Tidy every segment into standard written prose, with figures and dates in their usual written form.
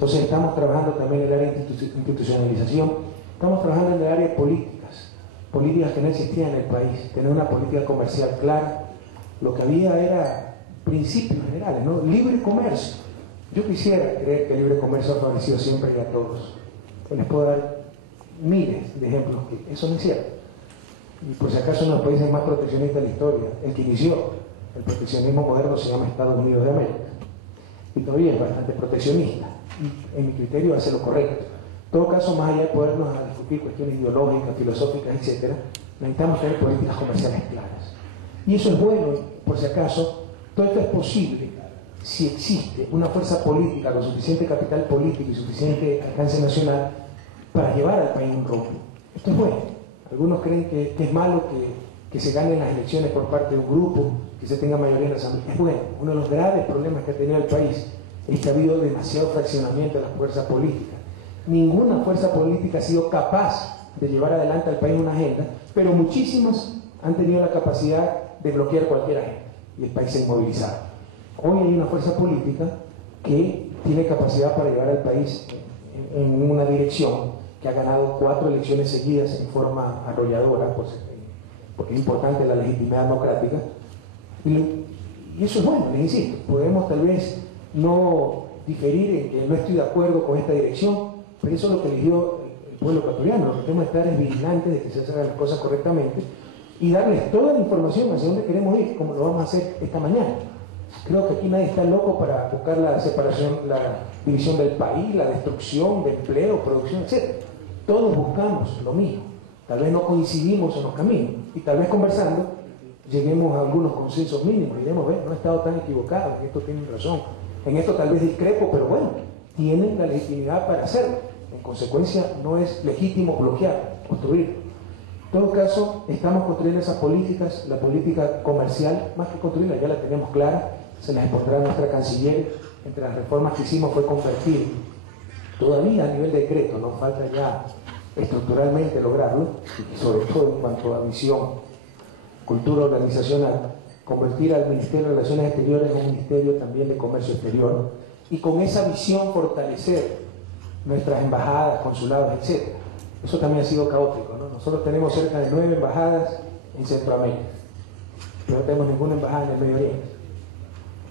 Entonces estamos trabajando también en el área de institucionalización, estamos trabajando en el área de políticas que no existían en el país, tener una política comercial clara. Lo que había era principios generales, ¿no? Libre comercio. Yo quisiera creer que el libre comercio ha favorecido siempre y a todos. Les puedo dar miles de ejemplos que eso no es cierto. Y por si acaso uno de los países más proteccionistas de la historia, el que inició el proteccionismo moderno, se llama Estados Unidos de América. Y todavía es bastante proteccionista. Y en mi criterio hace lo correcto. En todo caso, más allá de podernos a discutir cuestiones ideológicas, filosóficas, etc., necesitamos tener políticas comerciales claras. Y eso es bueno, por si acaso, todo esto es posible si existe una fuerza política con suficiente capital político y suficiente alcance nacional para llevar al país un rumbo. Esto es bueno. Algunos creen que es malo que se ganen las elecciones por parte de un grupo, que se tenga mayoría en la asamblea. Es bueno. Uno de los graves problemas que ha tenido el país es que ha habido demasiado fraccionamiento de las fuerzas políticas. Ninguna fuerza política ha sido capaz de llevar adelante al país una agenda, pero muchísimas han tenido la capacidad de bloquear cualquier agenda y el país se ha inmovilizado. Hoy hay una fuerza política que tiene capacidad para llevar al país en una dirección, que ha ganado 4 elecciones seguidas en forma arrolladora, pues, porque es importante la legitimidad democrática, y eso es bueno, les insisto. Podemos tal vez no diferir en que no estoy de acuerdo con esta dirección, pero eso es lo que eligió el pueblo ecuatoriano. Lo que tenemos que estar es vigilantes de que se hagan las cosas correctamente y darles toda la información hacia dónde queremos ir, como lo vamos a hacer esta mañana. Creo que aquí nadie está loco para buscar la separación, la división del país, la destrucción de empleo, producción, etc. Todos buscamos lo mismo. Tal vez no coincidimos en los caminos y tal vez conversando lleguemos a algunos consensos mínimos y diremos, no he estado tan equivocado, en esto tienen razón, en esto tal vez discrepo, pero bueno, tienen la legitimidad para hacerlo. En consecuencia, no es legítimo bloquear, construir. En todo caso, estamos construyendo esas políticas, la política comercial, más que construirla, ya la tenemos clara, se las expondrá nuestra canciller. Entre las reformas que hicimos fue convertir, todavía a nivel de decreto, nos falta ya estructuralmente lograrlo, y sobre todo en cuanto a visión, cultura organizacional, convertir al Ministerio de Relaciones Exteriores en un ministerio también de comercio exterior, y con esa visión fortalecer nuestras embajadas, consulados, etc. Eso también ha sido caótico, ¿no? Nosotros tenemos cerca de 9 embajadas en Centroamérica, pero no tenemos ninguna embajada en el Medio Oriente.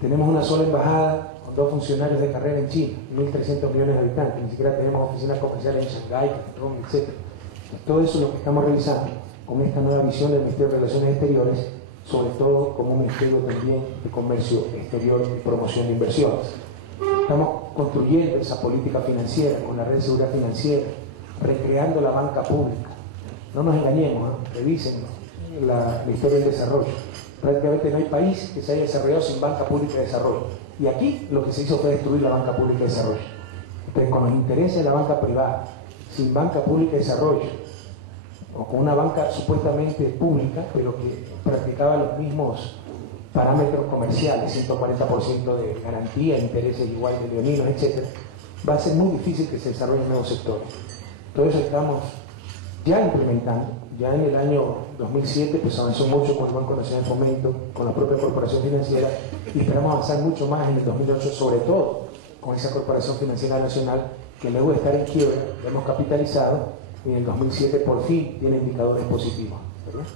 Tenemos una sola embajada con 2 funcionarios de carrera en China, 1.300 millones de habitantes, ni siquiera tenemos oficinas comerciales en Shanghái, etc. Todo eso es lo que estamos realizando con esta nueva visión del Ministerio de Relaciones Exteriores, sobre todo como un ministerio también de comercio exterior y promoción de inversiones. Estamos construyendo esa política financiera con la red de seguridad financiera, recreando la banca pública. No nos engañemos, revisen la historia del desarrollo. Prácticamente no hay país que se haya desarrollado sin banca pública de desarrollo. Y aquí lo que se hizo fue destruir la banca pública de desarrollo. Entonces, con los intereses de la banca privada, sin banca pública de desarrollo, o con una banca supuestamente pública, pero que practicaba los mismos parámetros comerciales, 140% de garantía, intereses igual de leoninos, etc., va a ser muy difícil que se desarrollen nuevos sectores. Todo eso estamos ya implementando. Ya en el año 2007 pues avanzó mucho con el Banco Nacional de Fomento, con la propia Corporación Financiera, y esperamos avanzar mucho más en el 2008, sobre todo con esa Corporación Financiera Nacional, que luego de estar en quiebra, la hemos capitalizado, y en el 2007 por fin tiene indicadores positivos, ¿verdad?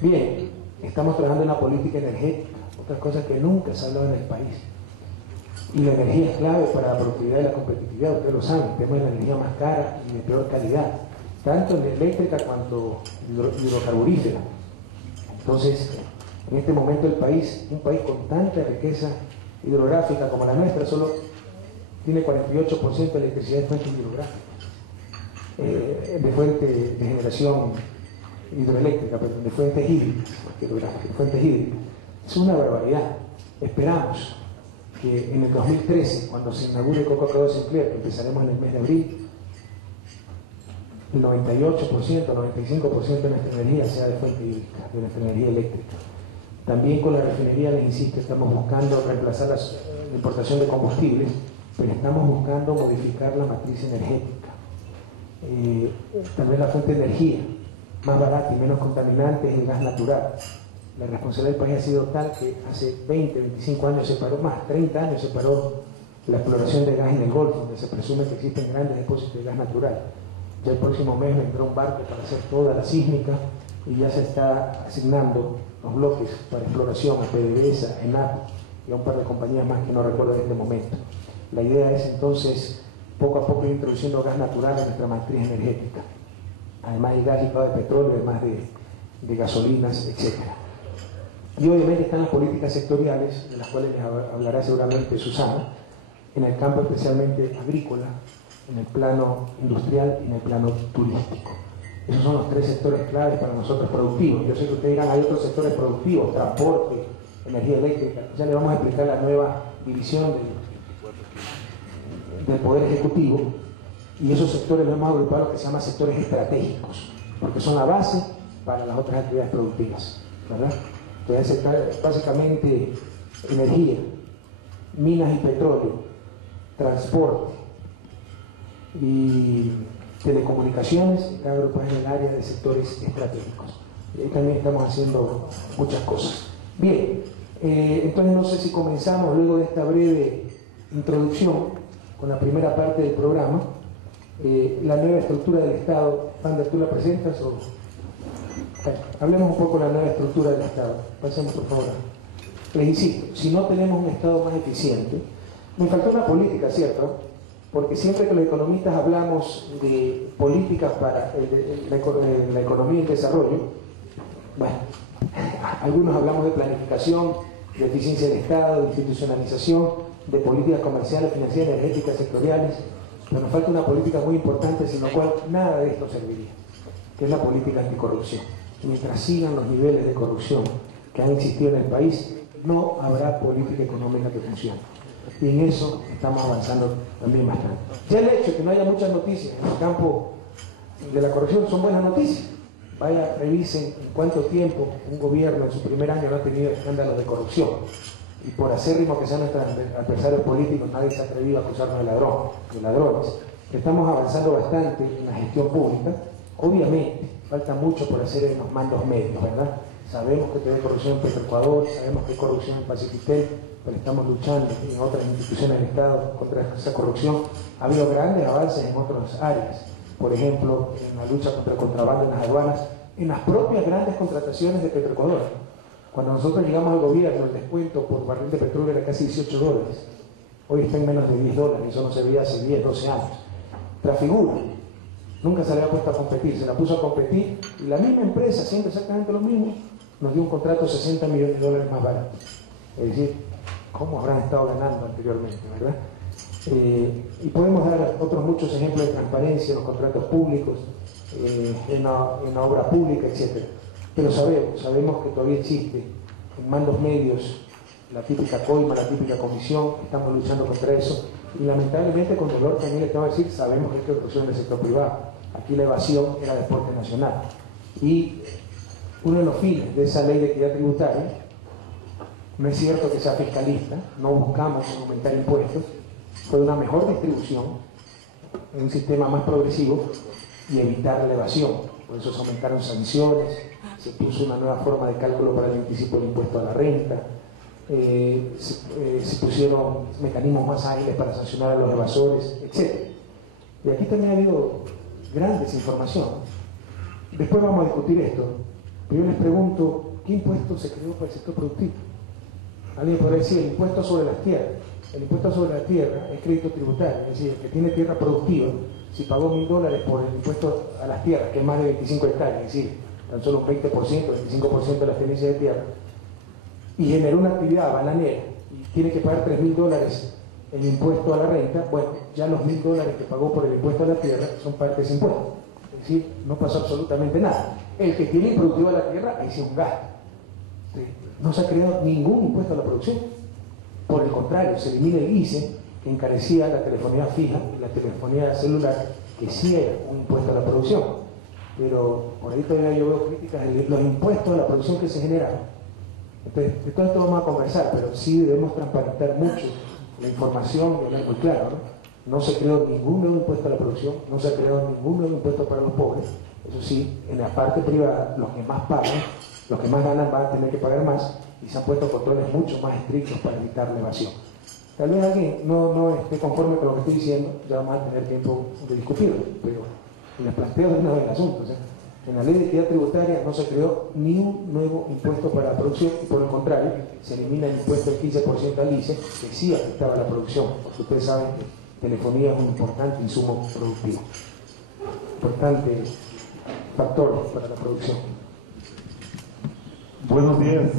Bien, estamos trabajando en la política energética, otras cosas que nunca se ha hablado en el país. Y la energía es clave para la productividad y la competitividad, ustedes lo saben, tenemos la energía más cara y de peor calidad, tanto en eléctrica cuanto hidrocarburífera. Entonces, en este momento el país, un país con tanta riqueza hidrográfica como la nuestra, solo tiene 48% de electricidad de fuente hidrográfica, de fuente de generación hidroeléctrica, perdón, de fuentes hídricas, de fuentes hídricas. Es una barbaridad. Esperamos que en el 2013, cuando se inaugure Coca-Cola Sinclair, que empezaremos en el mes de abril, el 98%, 95% de nuestra energía sea de fuente hídrica, de nuestra energía eléctrica. También con la refinería, les insisto, estamos buscando reemplazar la importación de combustibles, pero estamos buscando modificar la matriz energética. Tal vez la fuente de energía más barata y menos contaminante es el gas natural. La responsabilidad del país ha sido tal que hace 20, 25 años se paró, más 30 años se paró la exploración de gas en el Golfo, donde se presume que existen grandes depósitos de gas natural. Ya el próximo mes vendrá un barco para hacer toda la sísmica y ya se está asignando los bloques para exploración a PDVSA, ENAP y a un par de compañías más que no recuerdo en este momento. La idea es entonces poco a poco ir introduciendo gas natural en nuestra matriz energética, además del gas licuado de petróleo, además de gasolinas, etc. Y obviamente están las políticas sectoriales, de las cuales les hablará seguramente Susana, en el campo especialmente agrícola, en el plano industrial y en el plano turístico. Esos son los tres sectores claves para nosotros productivos. Yo sé que ustedes dirán, hay otros sectores productivos, transporte, energía eléctrica. Ya le vamos a explicar la nueva división del Poder Ejecutivo, y esos sectores los hemos agrupado a lo que se llama sectores estratégicos, porque son la base para las otras actividades productivas, ¿verdad? Entonces, básicamente, energía, minas y petróleo, transporte y telecomunicaciones, está agrupado en el área de sectores estratégicos. Y ahí también estamos haciendo muchas cosas. Bien, entonces no sé si comenzamos luego de esta breve introducción con la primera parte del programa, la nueva estructura del Estado. Wander, ¿tú la presentas? O... Bueno, hablemos un poco de la nueva estructura del Estado. Pasemos, por favor. Les insisto, si no tenemos un Estado más eficiente, me faltó una política, ¿cierto? Porque siempre que los economistas hablamos de políticas para la economía y el desarrollo, bueno, algunos hablamos de planificación, de eficiencia del Estado, de institucionalización, de políticas comerciales, financieras, energéticas, sectoriales, pero nos falta una política muy importante sin la cual nada de esto serviría, que es la política anticorrupción. Mientras sigan los niveles de corrupción que han existido en el país, no habrá política económica que funcione. Y en eso estamos avanzando también bastante. Ya el hecho de que no haya muchas noticias en el campo de la corrupción son buenas noticias. Vaya, revisen en cuánto tiempo un gobierno en su primer año no ha tenido escándalos de corrupción. Y por acérrimo que sean nuestros adversarios políticos, nadie se ha atrevido a acusarnos de ladrones. Estamos avanzando bastante en la gestión pública. Obviamente, falta mucho por hacer en los mandos medios, ¿verdad? Sabemos que hay corrupción en Petroecuador, sabemos que hay corrupción en Pacifitel, pero estamos luchando en otras instituciones del Estado contra esa corrupción. Ha habido grandes avances en otras áreas, por ejemplo, en la lucha contra el contrabando en las aduanas, en las propias grandes contrataciones de Petroecuador. Cuando nosotros llegamos al gobierno, el descuento por barril de petróleo era casi $18. Hoy está en menos de $10, eso no se veía hace 10, 12 años. Trafigura, nunca se le había puesto a competir, se la puso a competir y la misma empresa, siempre exactamente lo mismo, nos dio un contrato de $60 millones más barato. Es decir, ¿cómo habrán estado ganando anteriormente, verdad? Y podemos dar otros muchos ejemplos de transparencia en los contratos públicos, en la obra pública, etc. Pero sabemos que todavía existe en mandos medios la típica coima, la típica comisión, estamos luchando contra eso. Y lamentablemente, con dolor también le tengo que decir, sabemos que hay corrupción en el sector privado. Aquí la evasión era deporte nacional. Y uno de los fines de esa ley de equidad tributaria, no es cierto que sea fiscalista, no buscamos aumentar impuestos, fue una mejor distribución, un sistema más progresivo y evitar la evasión. Por eso se aumentaron sanciones, se puso una nueva forma de cálculo para el anticipo del impuesto a la renta, se pusieron mecanismos más ágiles para sancionar a los evasores, etc. Y aquí también ha habido gran desinformación. Después vamos a discutir esto, pero yo les pregunto, ¿qué impuesto se creó para el sector productivo? Alguien podrá decir el impuesto sobre las tierras. El impuesto sobre la tierra es crédito tributario, es decir, el que tiene tierra productiva, si pagó $1.000 por el impuesto a las tierras, que es más de 25 hectáreas, es decir, tan solo un 20%, 25% de las tenencias de tierra, y generó una actividad bananera y tiene que pagar $3.000 en impuesto a la renta, bueno, ya los $1.000 que pagó por el impuesto a la tierra son parte de ese impuesto. Es decir, no pasó absolutamente nada. El que tiene improductiva la tierra, ahí sí es un gasto. No se ha creado ningún impuesto a la producción. Por el contrario, se elimina el ICE, que encarecía la telefonía fija y la telefonía celular, que sí era un impuesto a la producción. Pero por ahí todavía yo veo críticas de los impuestos a la producción que se generaron. Entonces, de todo esto vamos a conversar, pero sí debemos transparentar mucho la información y hablar muy claro, ¿no? No se creó ningún nuevo impuesto a la producción, no se ha creado ningún nuevo impuesto para los pobres. Eso sí, en la parte privada, los que más pagan, los que más ganan van a tener que pagar más, y se han puesto controles mucho más estrictos para evitar la evasión. Tal vez alguien no esté conforme con lo que estoy diciendo, ya vamos a tener tiempo de discutirlo, pero les planteo de una vez el asunto. O sea, en la ley de equidad tributaria no se creó ni un nuevo impuesto para la producción, y por el contrario, se elimina el impuesto del 15% al ICE, que sí afectaba a la producción, porque ustedes saben que telefonía es un importante insumo productivo, importante factor para la producción. Buenos días.